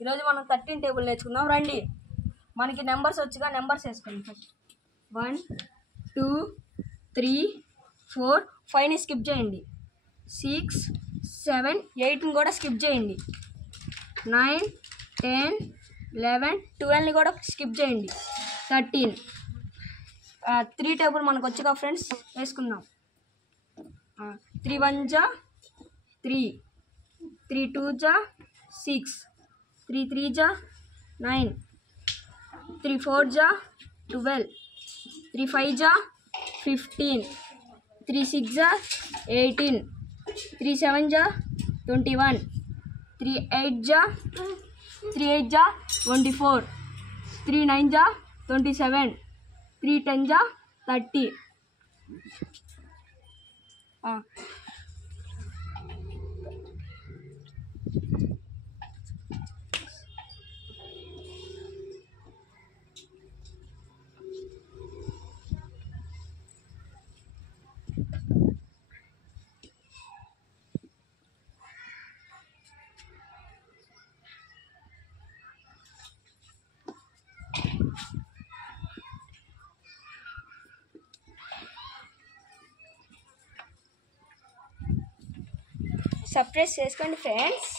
ఈరోజు మనం 13 టేబుల్ నేర్చుకుందాం రండి. మనకి నెంబర్స్ వచ్చుగా నెంబర్స్ వేసుకోండి. ఫస్ట్ 1 2 3 4 5ని స్కిప్ చేయండి. 6 7 8ని కూడా స్కిప్ చేయండి. 9 10 11 12ని కూడా స్కిప్ చేయండి. 13 3 టేబుల్ మనకు వచ్చుగా ఫ్రెండ్స్, వేసుకుందాం. 3 1 జా 3, 3 2 జా 6, 3 3 జా 9, 3 4 జా 12, 3 5 జా 15, 3 6 జా 18, 3 7 జా 21, 3 8 జా 24, 3 9 జా 27, 3 10 జా 30. సబ్స్క్రైబ్ చేసుకోండి ఫ్రెండ్స్.